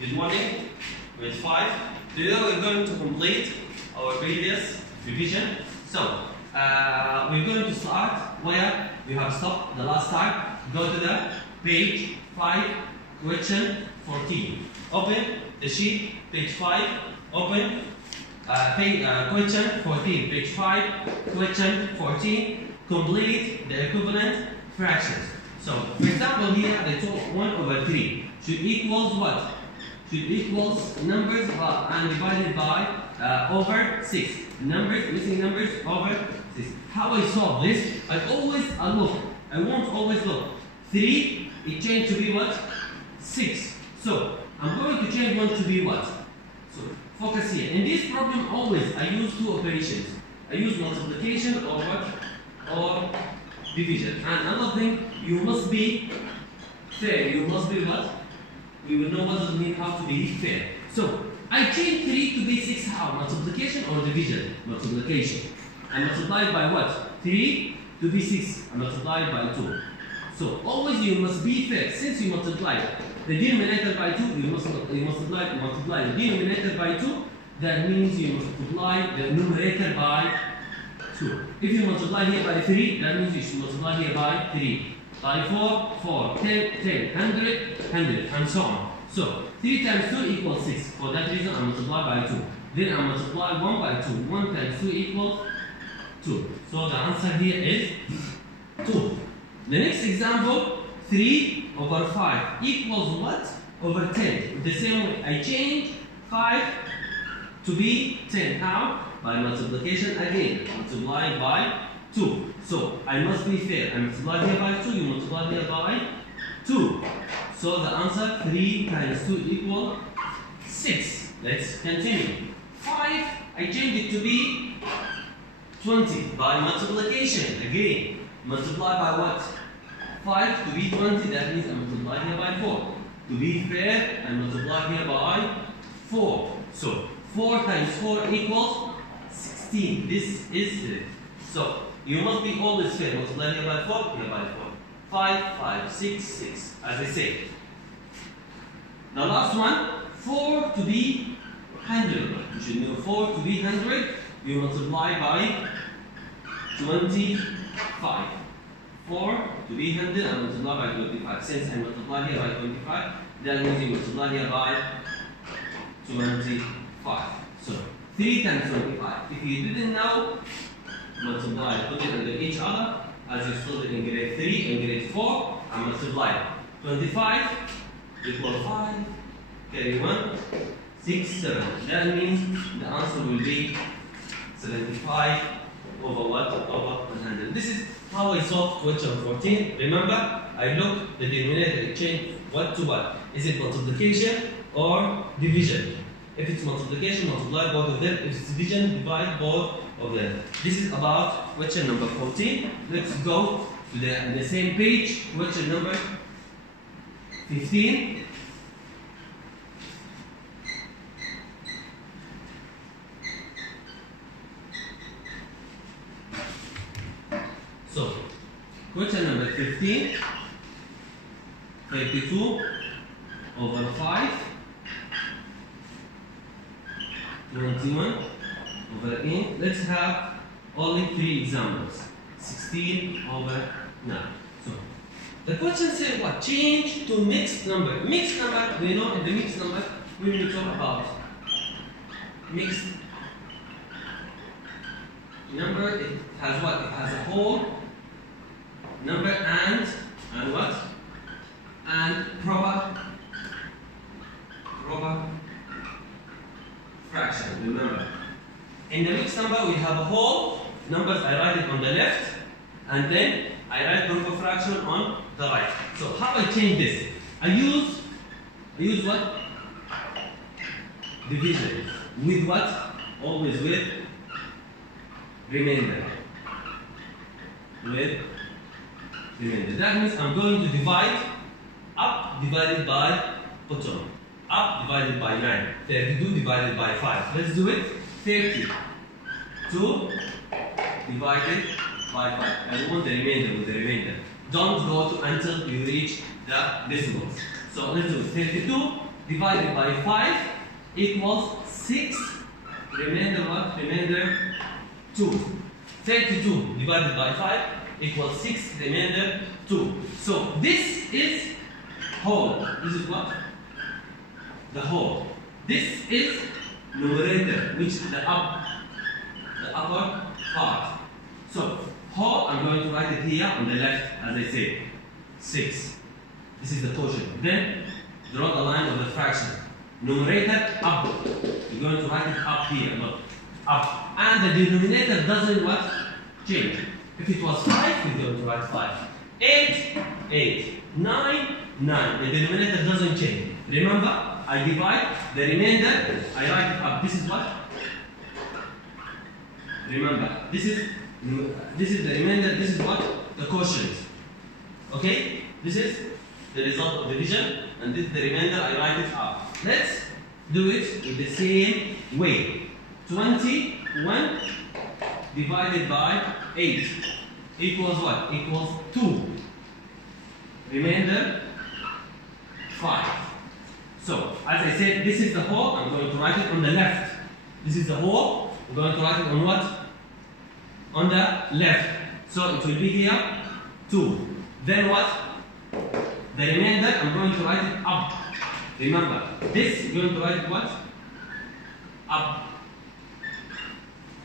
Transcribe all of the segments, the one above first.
Good morning. Grade 5. Today we're going to complete our previous revision. So, we're going to start where we have stopped the last time. Go to the page 5, question 14. Open the sheet, page 5. Open question 14, page 5, question 14. Complete the equivalent fractions. So, for example, here they told 1 over 3 should equals what? Should equals numbers and divided by over 6. Numbers, missing numbers over 6. How I solve this? I won't always look. 3, it changed to be what? 6. So, I'm going to change 1 to be what? So, focus here. In this problem, always I use 2 operations. I use multiplication or what? Or division. And another thing, you must be fair. You must be what? We will know what does it mean how to be fair. So, I change 3 to be 6 how? Multiplication or division? Multiplication. I multiply by what? 3 to be 6. I multiply by 2. So, always you must be fair. Since you multiply the denominator by 2, you multiply the denominator by 2. That means you multiply the numerator by 2. If you multiply here by 3, that means you should multiply here by 3. By 4, 4, 10, 10, 100, 100, and so on. So, 3 times 2 equals 6. For that reason, I multiply by 2. Then I multiply 1 by 2. 1 times 2 equals 2. So, the answer here is 2. The next example, 3 over 5 equals what? Over 10. The same way, I change 5 to be 10. How? By multiplication again. Multiply by 2. So, I must be fair. I multiply here by 2, you multiply here by 2. So, the answer 3 times 2 equals 6. Let's continue. 5, I change it to be 20 by multiplication. Again, multiply by what? 5 to be 20, that means I multiply here by 4. To be fair, I multiply here by 4. So, 4 times 4 equals 16. This is it. So, you must be always fair. Multiply here by 4, here by 4. 5, 5, 6, 6. As I said. The last one, 4 to be 100. You should know 4 to be 100. You multiply by 25. 4 to be 100, I multiply by 25. Since I multiply here by 25, that means you multiply here by 25. So, 3 times 25. If you didn't know, multiply, put it under each other, as you studied in grade 3 and grade 4, and multiply. 25 equals 5, carry 1, 6, 7. That means the answer will be 75 over what? Over 100. This is how I solve question 14. Remember, I look the denominator, change what to what. Is it multiplication or division? If it's multiplication, multiply both of them. If it's division, divide both of them. This is about question number 14. Let's go to the same page, question number 15. So, question number 15, 32 over 5, 21 over 8. Let's have only 3 examples. 16 over 9. So, the question says what? Change to mixed number. Mixed number, we know in the mixed number, we will talk about mixed number. It has what? It has a whole number and what? And proper fraction. Remember, in the mixed number we have a whole numbers. I write it on the left, and then I write proper fraction on the right. So how I change this? I use what? Division. With what? Always with remainder. With remainder. That means I'm going to divide up divided by bottom. Up divided by 9. 32 divided by 5. Let's do it. 32 divided by 5. I want the remainder with the remainder. Don't go to until you reach the decimals. So let's do it. 32 divided by 5 equals 6. Remainder what? Remainder 2. 32 divided by 5 equals 6. Remainder 2. So this is whole. This is what? The whole. This is numerator, which is the upper part. So whole, I'm going to write it here on the left, as I said, 6. This is the quotient. Then draw the line of the fraction. Numerator up. You're going to write it up here, look, up. And the denominator doesn't what? Change. If it was 5, we're going to write 5. 8, 8. 9, 9. The denominator doesn't change. Remember, I divide the remainder, I write it up. This is what? Remember, this is the remainder, this is what? The quotient. Okay? This is the result of division, and this is the remainder, I write it up. Let's do it in the same way. 21 divided by 8 equals what? Equals 2. Remainder 5. So, as I said, this is the whole, I'm going to write it on the left. This is the whole, I'm going to write it on what? On the left. So it will be here 2. Then what? The remainder, I'm going to write it up. Remember, this you're going to write it what? Up.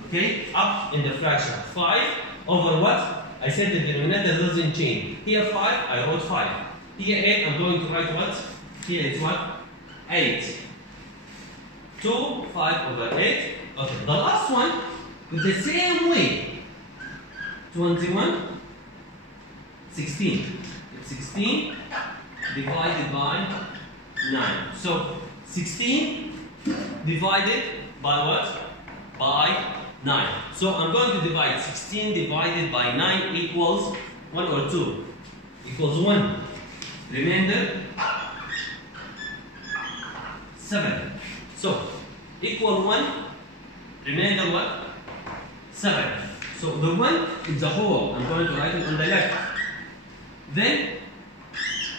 Okay? Up in the fraction. 5 over what? I said the denominator doesn't change. Here 5, I wrote 5. Here 8, I'm going to write what? Here it's what? 8. 2, 5 over 8. Okay, the last one, with the same way. 21, 16. It's 16 divided by 9. So 16 divided by what? By 9. So I'm going to divide 16 divided by 9 equals 1 or 2? Equals 1. Remainder 7. So equal 1, remainder what? 7. So the 1 is the whole. I'm going to write it on the left. Then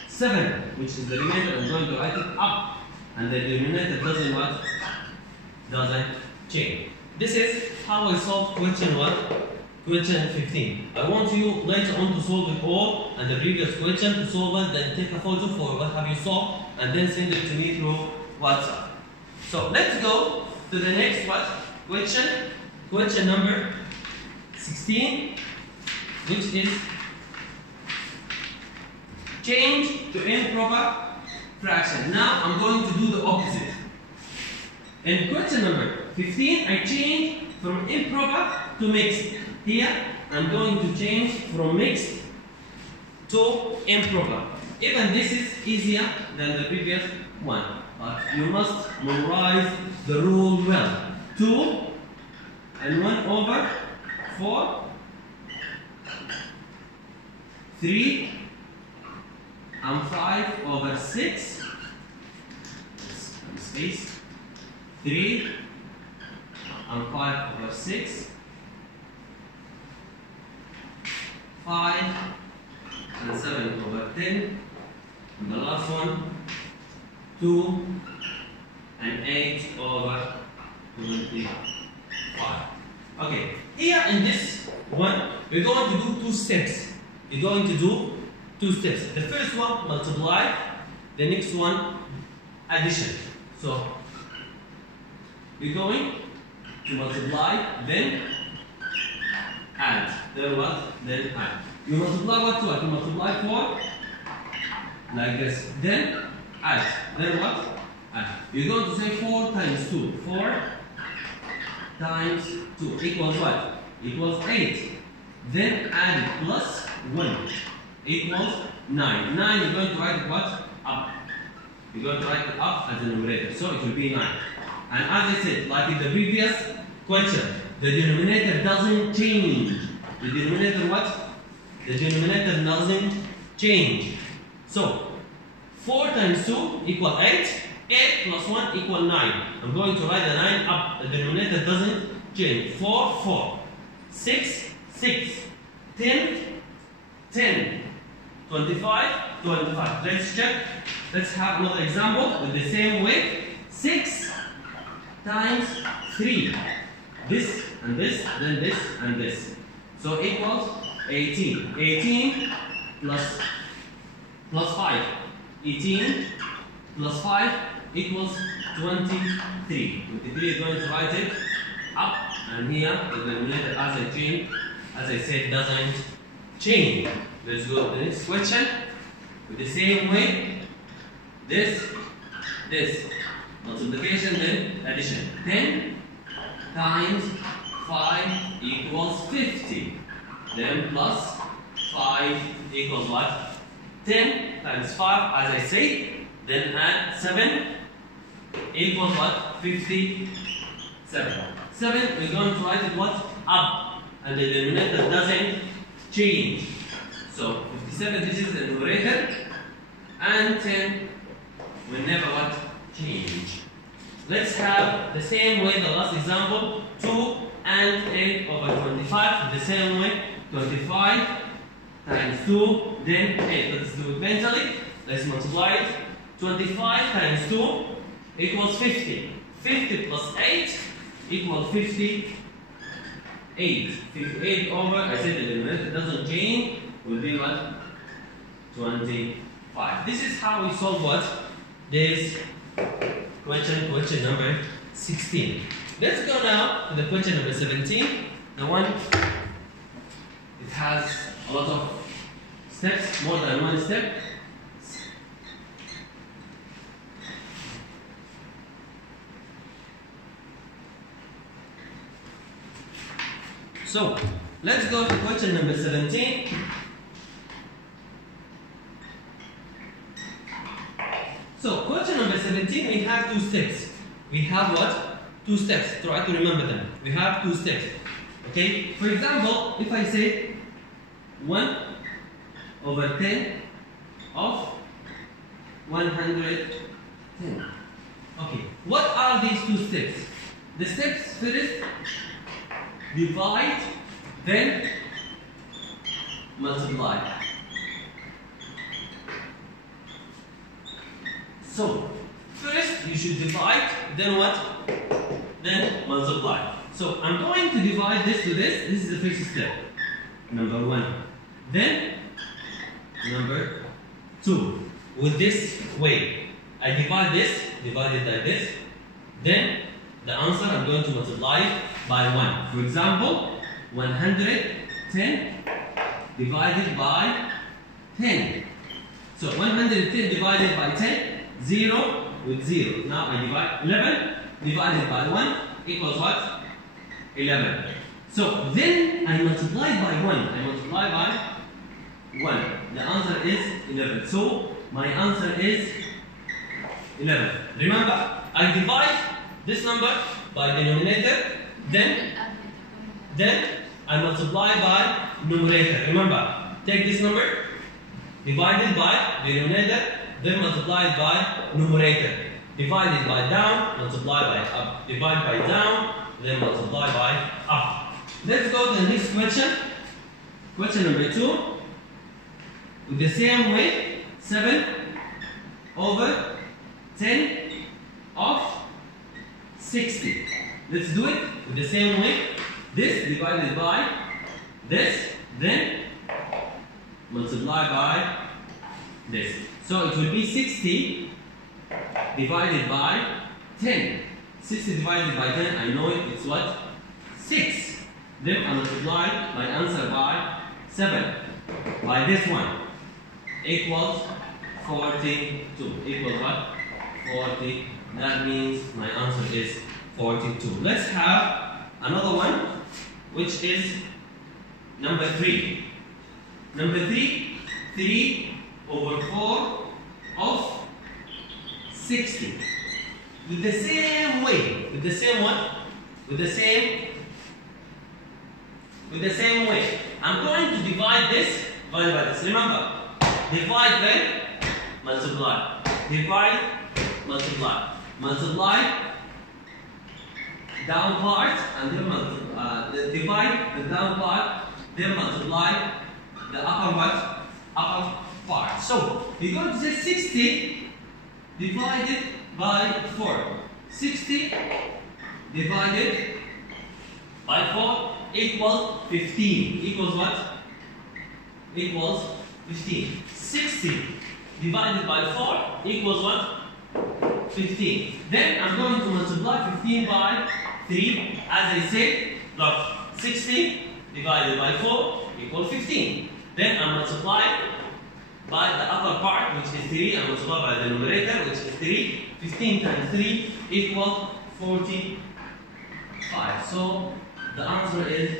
7, which is the remainder, I'm going to write it up. And the denominator doesn't what? Doesn't change. This is how I solve question what? Question 15. I want you later on to solve it all and the previous question to solve it, then take a photo for what have you solved and then send it to me through WhatsApp. So let's go to the next what? Question. Question number 16, which is change to improper fraction. Now I'm going to do the opposite. In question number 15, I change from improper to mixed. Here, I'm going to change from mixed to improper. Even this is easier than the previous one. But you must memorize the rule well. 2 and 1 over 4. 3 and 5 over 6. Space. 3 and 5 over 6. 5 and 7 over 10. And the last one, 2 and 8 over 25. Okay, here in this one, we're going to do 2 steps. We're going to do 2 steps. The first one, multiply. The next one, addition. So, we're going to multiply, then add. Then what? Then add. You multiply what to what? You multiply 4 like this. Then add. Then what? Add. You're going to say 4 times 2. 4 times 2 equals what? Equals 8. Then add it plus 1 equals 9. 9 you're going to write it what? Up. You're going to write it up as a numerator. So it will be 9. And as I said, like in the previous question, the denominator doesn't change. The denominator what? The denominator doesn't change. So 4 times 2 equals 8. 8 plus 1 equals 9. I'm going to write the 9 up. The denominator doesn't change. 4, 4. 6, 6. 10, 10. 25, 25. Let's check. Let's have another example with the same way. 6 times 3. This and this, then this and this. So equals 18. 18 plus 5. 18 plus 5 equals 23. 23 is going to write it up, and here the denominator as I said, doesn't change. Let's go to the next question. With the same way, this, multiplication, then addition. 10 times 5 equals 50. Then plus 5 equals what? 10 times 5, as I say, then add 7 equals what? 57. 7, we're going to write it what? Up. And the denominator doesn't change. So 57, this is the numerator, and 10 will never what? Change. Let's have the same way the last example, 2 and 8 over 25. The same way, 25 times 2, then 8. Let's do it mentally. Let's multiply it. 25 times 2 equals 50. 50 plus 8 equals 58. 58 over, I said the denominator doesn't change, will be what? 25. This is how we solve what? This question number 16. Let's go now to the question number 17. The one, it has a lot of steps, more than one step. So, let's go to question number 17. So, question number 17, we have 2 steps. We have what? 2 steps. Try to remember them. We have 2 steps. Okay? For example, if I say 1 over 10 of 110. Okay. What are these 2 steps? The steps first, divide, then multiply. So, first you should divide, then what? Then multiply. So, I'm going to divide this to this. This is the first step. Number 1. Then, number 2. With this way. I divide this, divided like this. Then, the answer I'm going to multiply by 1. For example, 110 divided by 10. So 110 divided by 10, 0 with 0. Now I divide 11 divided by 1 equals what? 11. So then I multiply by 1. I multiply by 1. The answer is 11. So my answer is 11. Remember, I divide this number by denominator, then I multiply by numerator. Remember, take this number, divided by denominator, then multiplied by numerator. Divided by down, multiply by up. Divide by down, then multiply by up. Let's go to the next question. Question number 2. With the same way, 7 over 10 of 60. Let's do it with the same way. This divided by this, then multiply by this. So it will be 60 divided by 10. 60 divided by 10, I know it, it's what? 6. Then I multiply my answer by 7. By this one. Equals 42. Equals what? 40. That means my answer is 42. Let's have another one, which is number 3. Number 3, 3 over 4 of 60. With the same way, with the same one, with the same way. I'm going to divide this by this. Remember, divide then multiply. Divide, multiply. Multiply down part and then multiply. Divide the down part, then multiply the upper part. So you're going to say 60 divided by 4. 60 divided by 4 equals 15. Equals what? Equals 15. 60 divided by 4 equals what? 15. Then I'm going to multiply 15 by 3. As I said, look, 60 divided by 4 equals 15. Then I multiply by the upper part, which is 3, and multiply by the numerator, which is 3. 15 times 3 equals 45. So the answer is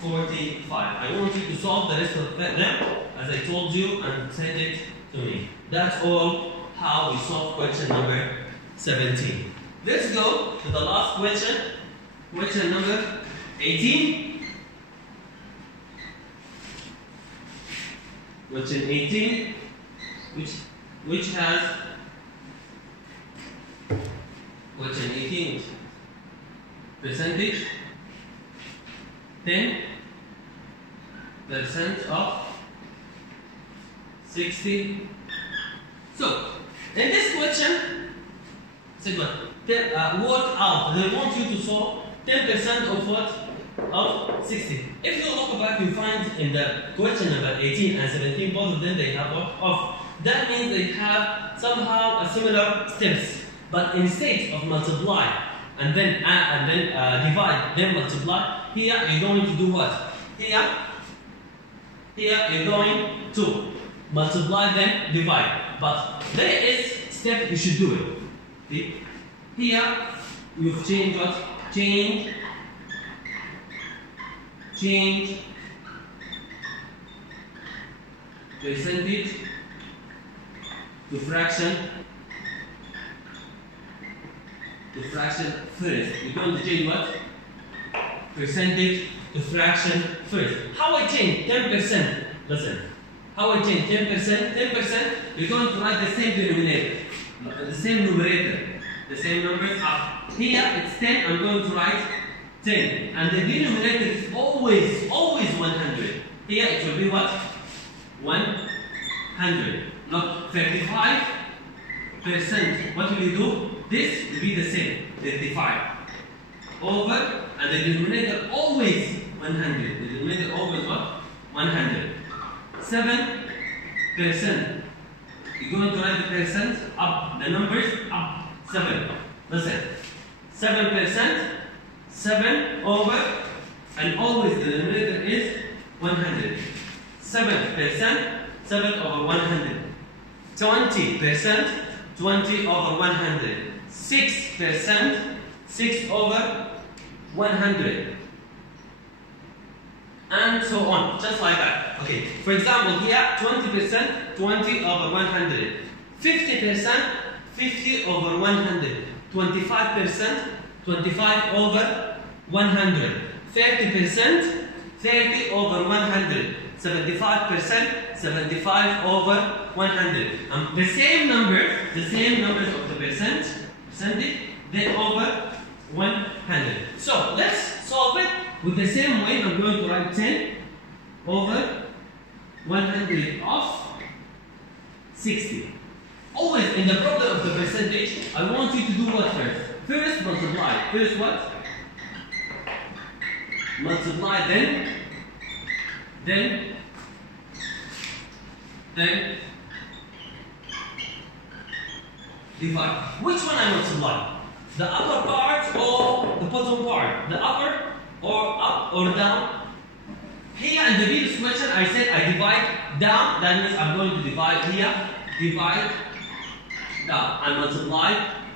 45. I want you to solve the rest of them as I told you and send it to me. That's all how we solve question number 17. Let's go to the last question. Question number 18. Question 18, which has question 18 percentage 10% of 60. So in this question, work out. They want you to solve 10% of what? Of 60. If you look back, you find in the question number 18 and 17, both of them they have what? Off. That means they have somehow a similar steps. But instead of multiply and then add and then divide, then multiply, here you're going to do what? Here you're going to multiply then divide. But there is step you should do it. See? Here you've changed what? Change percentage to fraction first. You're going to change what? Percentage to fraction first. How I change 10%? Listen. How I change 10%? 10%, you're going to write the same denominator, the same numerator, the same numbers up. Here it's 10, I'm going to write 10. And the denominator is always 100. Here it will be what? 100. Not 35%. What will you do? This will be the same. 35. Over, and the denominator always 100. The denominator always what? 100. 7%. You're going to write the percent up. The numbers up. 7. Listen. 7%. 7 over, and always the denominator is 100. 7%, 7 over 100. 20%, 20 over 100. 6%, 6 over 100. And so on, just like that. Okay, for example, here 20%, 20 over 100. 50%, 50 over 100. 25%, 25 over 100. 30%, 30 over 100. 75%, 75 over 100. The same numbers of the percentage, then over 100. So let's solve it with the same way. I'm going to write 10 over 100 of 60. Always in the problem of the percentage, I want you to do what first? First multiply. First what? Multiply, then divide. Which one I multiply? The upper part or the bottom part? The upper or up or down? Here in the previous question I said I divide down. That means I'm going to divide here. Divide down and multiply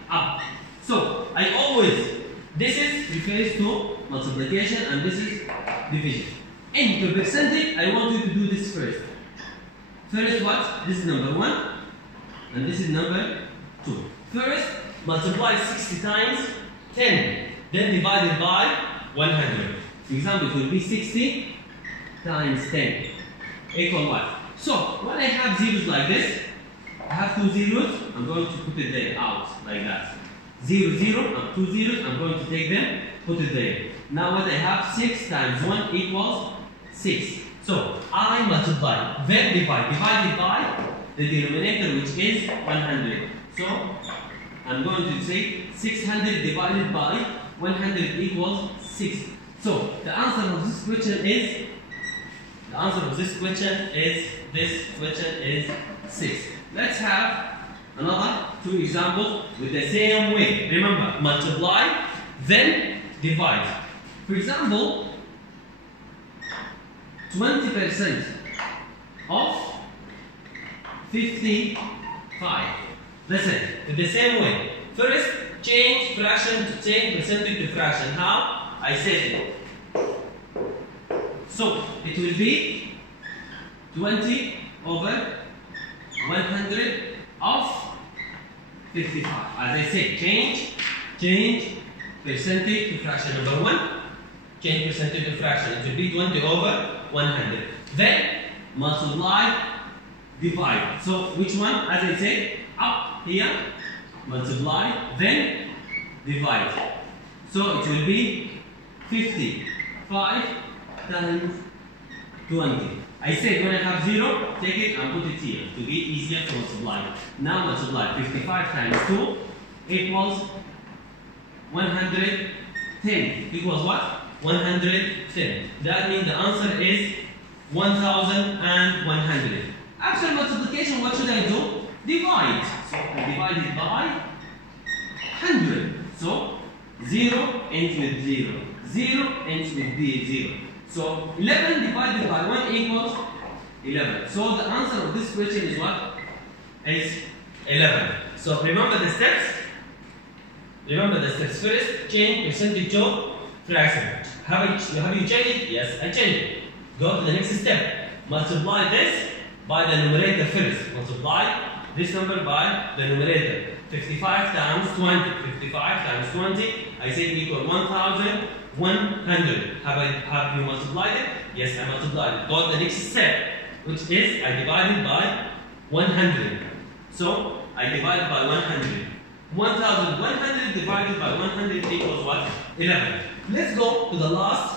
up. So I always, this is refers to multiplication and this is division. In the percentage, I want you to do this first. First what? This is number 1 and this is number 2. First, multiply 60 times 10, then divided by 100. For example, it will be 60 times 10 equal what? So when I have zeros like this, I have 2 zeros, I'm going to put it there out like that. 0, 0, and 2 zeros, I'm going to take them, put it there. Now what I have, 6 times 1 equals 6. So I multiply, then divide, divided by the denominator which is 100. So I'm going to say 600 divided by 100 equals 6. So the answer of this question is, this question is 6. Let's have another 2 examples with the same way. Remember, multiply, then divide. For example, 20% of 55. Listen, in the same way. First, change fraction to change percentage to fraction. How? I said it. So, it will be 20 over 100 of 55. As I said, change percentage to fraction. Number 1, change percentage to fraction. It will be 20 over 100. Then, multiply, divide. So, which one? As I said, up here, multiply, then divide. So, it will be 55 times 20. I said when I have 0, take it and put it here to be easier to multiply. Now multiply 55 times 2 equals 110. Equals what? 110. That means the answer is 1100. After multiplication, what should I do? Divide. So I divide it by 100. So 0 ends with 0. 0 ends with 0. So 11 divided by 1 equals 11. So the answer of this question is what? Is 11. So remember the steps. First, change percentage to fraction. Have you changed it? Yes, I changed it. Go to the next step. Multiply this by the numerator first. Multiply this number by the numerator. 55 times 20. 55 times 20. I say equal 1100. Have you multiplied it? Yes, I multiplied it. Go to the next step, which is I divided by 100. So I divided by 100. 1100 divided by 100 equals what? 11. Let's go to the last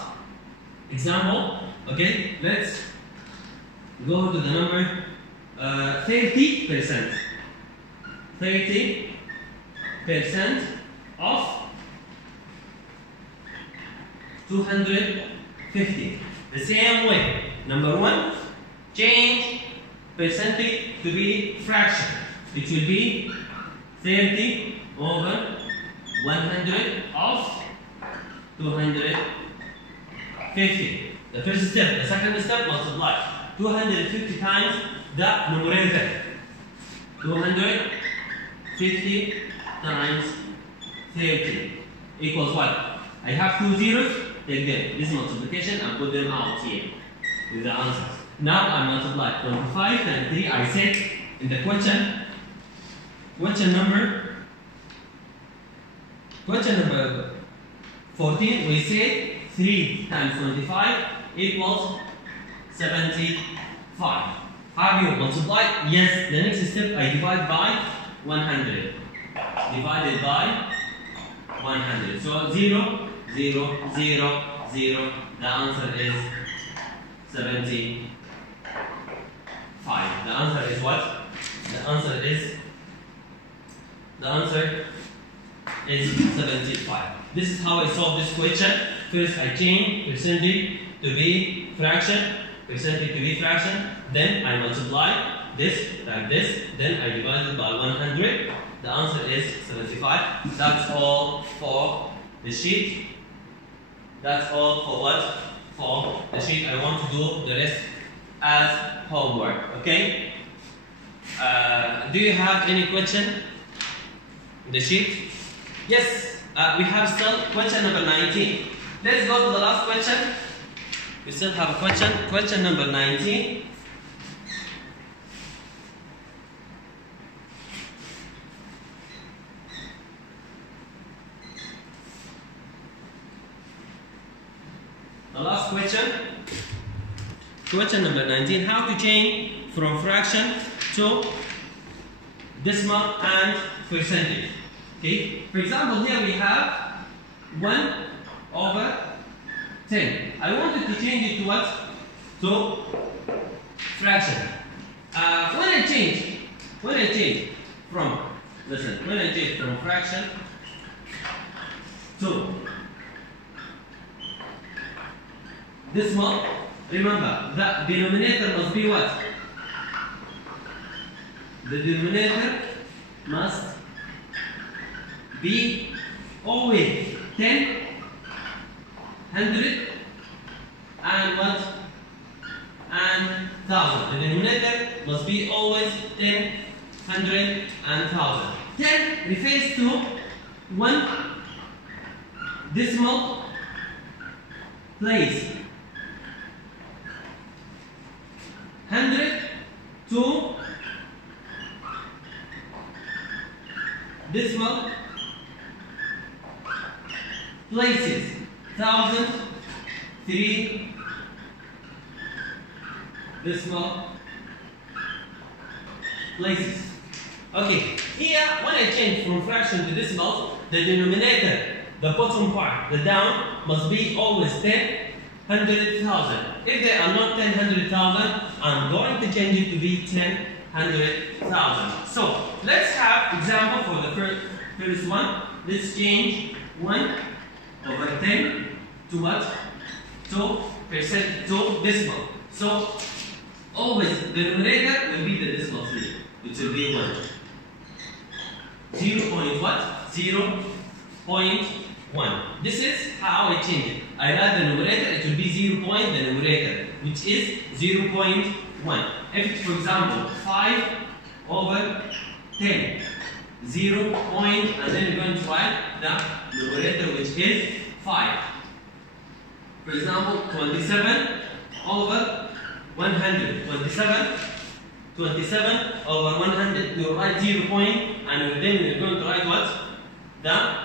example. Okay, let's go to the number 30%. 30% of 250. The same way. Number 1, change percentage to be fraction. It will be 30 over 100 of 250. The first step. The second step, multiply 250 times the numerator. 250 times 30 equals what? I have 2 zeros. Take them, this multiplication, and put them out here with the answers. Now I multiply 25 times 3. I said in the question number 14, we said 3 times 25 equals 75. Have you multiplied? Yes. The next step, I divide by 100. Divided by 100. So 0, 0, 0, 0. The answer is 75. The answer is what? The answer is 75. This is how I solve this question. First, I change percentage to be fraction. Then I multiply this like this. Then I divide it by 100. The answer is 75. That's all for the sheet. That's all for what? For the sheet. I want to do the rest as homework. Okay? Do you have any question in the sheet? Yes. We have still question number 19. Let's go to the last question. We still have a question. Question number 19. The last question. Question number 19. How to change from fraction to decimal and percentage. Okay. For example, here we have 1 over 10. I wanted to change it to what? To fraction. When I change from Listen, when I change from fraction to decimal, remember the denominator must be what? The denominator must be always 10, 100, and what? And 1000. The denominator must be always 10, 100, and 1000. 10 refers to one decimal place. 100 to decimal places. 1000, 3 decimal places. Okay, here when I change from fraction to decimal, the denominator, the bottom part, the down, must be always 10, 100,000. If they are not 10, 100,000, I'm going to change it to be 10, 100,000. So let's have example for the first one. Let's change 1 over 10 to what? To percent to decimal. So always the denominator will be the decimal place. It will be 1. 0 point what? 0 point 1. This is how I change it. I add the numerator, it will be 0 point the numerator, which is 0.1. If it's, for example, 5 over 10, 0 point, and then you're going to write the numerator, which is 5. For example, 27 over 100. 27 over 100. You write 0 point, and then you're going to write what? The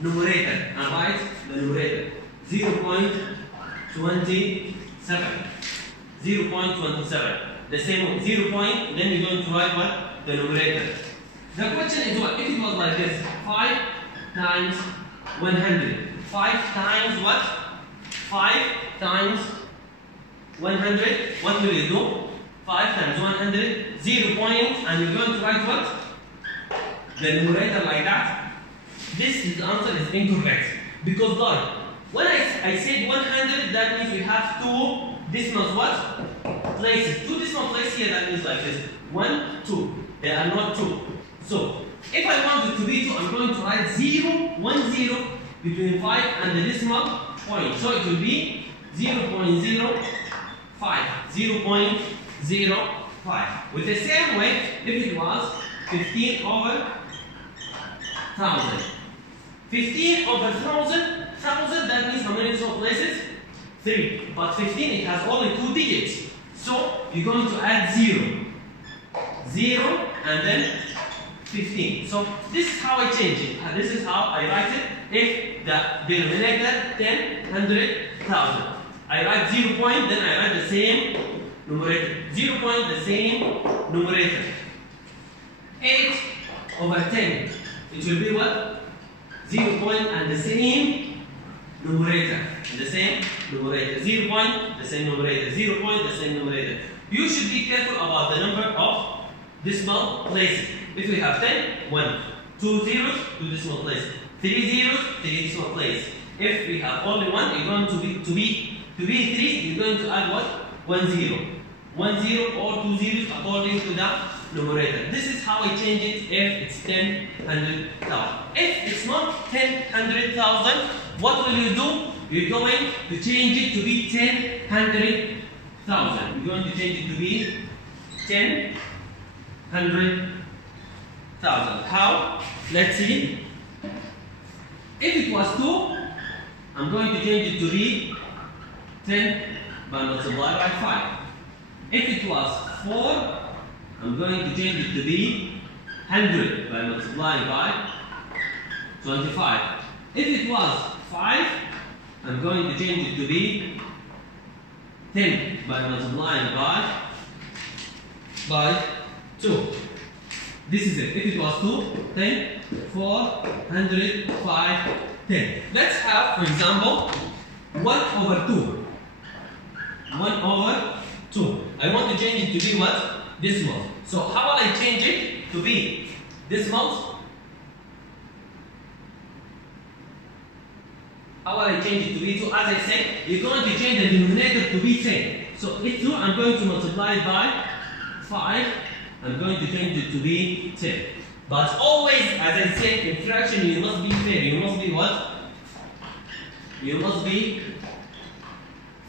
numerator. And write the numerator. 0.27. 0.27. The same one. 0 point, then you're going to write what? The numerator. The question is what? If it was like this, 5 times 100. 5 times what? 5 times 100. What will you do? 5 times 100, 0 point, and you're going to write what? The numerator like that. This answer is incorrect. Because Lord, when I said 100, that means we have 2 decimals what? Places. 2 decimal places here, that means like this. 1, 2. They are not 2. So, if I want it to be 2, I'm going to write 0, 1, 0 between 5 and the decimal point. So it will be 0.05. 0.05. With the same way, if it was 15 over 1000. 15 over 1000, that means how many decimal places? 3. But 15, it has only 2 digits. So you're going to add 0. 0 and then 15. So this is how I change it. And this is how I write it. If the denominator 10, 100,000. I write 0 point, then I write the same numerator. 0 point, the same numerator. 8 over 10. It will be what? 0 point and the same numerator. The same numerator. 0 point, the same numerator. 0 point, the same numerator. You should be careful about the number of decimal places. If we have 10, 1. 2 zeros, 2 decimal places. 3 zeros, 3 decimal places. If we have only 1, you're going to be 3, you're going to add what? 1 0. 1 0 or 2 zeros according to the numerator. This is how I change it if it's 10, 100,000. If it's not 10, 100,000, what will you do? You're going to change it to be 10, 100,000. You're going to change it to be 10, 100,000. How? Let's see. If it was 2, I'm going to change it to be 10 by multiply by 5. If it was 4, I'm going to change it to be 100 by multiplying by 25. If it was 5, I'm going to change it to be 10 by multiplying by 2. This is it. If it was 2, 10, 4, 100, 5, 10. Let's have, for example, 1 over 2. 1 over 2. I want to change it to be what? Decimal. So how will I change it to be decimals. How will I change it to be 2? As I said, you're going to change the denominator to be 10. So if 2, I'm going to multiply it by 5. I'm going to change it to be 10. But always, as I said, in fraction, you must be fair. You must be what? You must be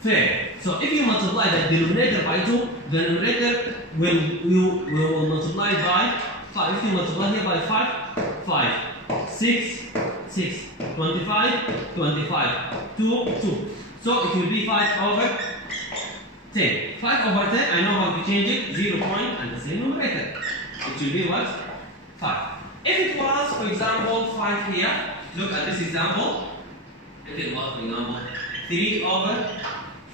fair. So if you multiply the denominator by 2, the numerator will multiply by 5. If you multiply here by 5, 5, 6, 6, 25, 25, 2, 2. So it will be 5 over 10. 5 over 10, I know how to change it, 0 point and the same numerator. It will be what? 5. If it was, for example, 5 here, look at this example. If it was, for example, 3 over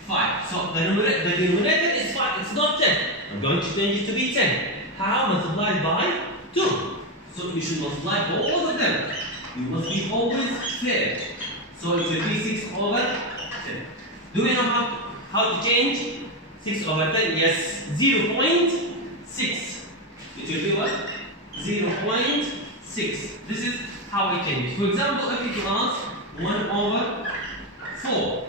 5. So the denominator is 5, it's not 10. I'm going to change it to be 10. How? Multiplied by 2. So you should multiply both of them. You must be always fair. So it will be 6 over 10. Do we know how to change 6 over 10? Yes, 0.6. It will be what? 0.6. This is how I change it. For example, if it was 1 over 4.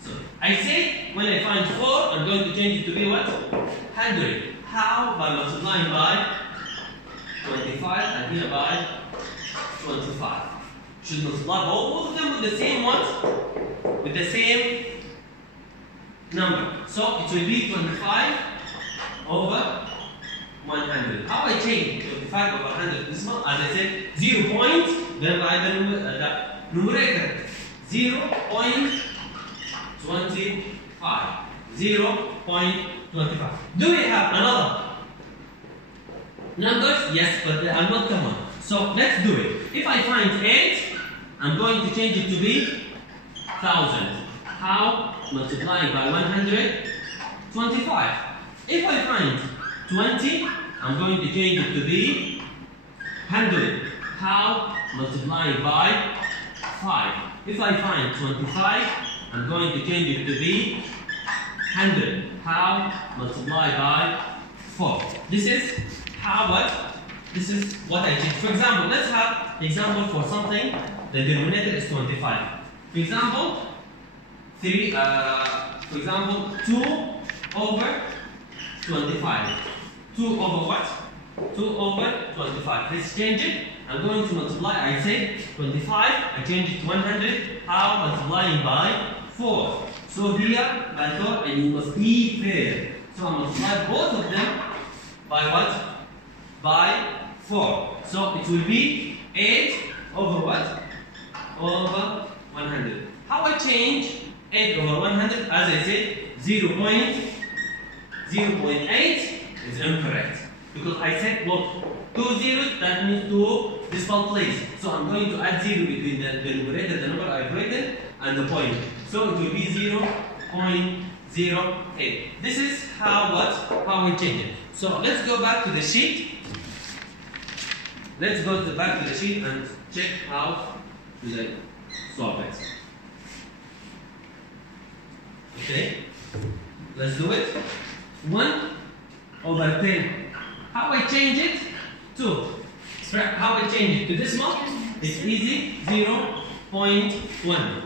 So I said when I find 4, I'm going to change it to be what? 100. How? By multiplying by 25 and here by 25. Should multiply both of them with the same what? With the same number. So it will be 25 over 100. How I change 25 over 100? This one, as I said, 0 point, then write the numerator. 0.25. 0.25. Do we have another numbers? Yes, but they are not common. So let's do it. If I find 8, I'm going to change it to be 1000. How? Multiplying by 100, 25. If I find 20, I'm going to change it to be 100. How? Multiplying by 5. If I find 25, I'm going to change it to be 100. How? Multiply by 4. This is how what? This is what I change. For example, let's have example for something. The denominator is 25. For example, 2 over 25. 2 over what? 2 over 25. Let's change it. I'm going to multiply. I say 25. I change it to 100. How? Multiplying by 4. So here by 4, and you must be fair. So I multiply both of them by what? By 4. So it will be 8 over what? Over 100. How I change 8 over 100? As I said, 0.8 is incorrect. Because I said, look, 2 zeros, that means 2 decimal place. So I'm going to add 0 between the numerator, the number I've written, and the point. So it will be 0.08. This is how we change it. So let's go back to the sheet. Let's go back to the sheet and check how to solve it. Okay, let's do it. 1 over 10. How I change it? 2. How I change it to decimal? It's easy. 0.1.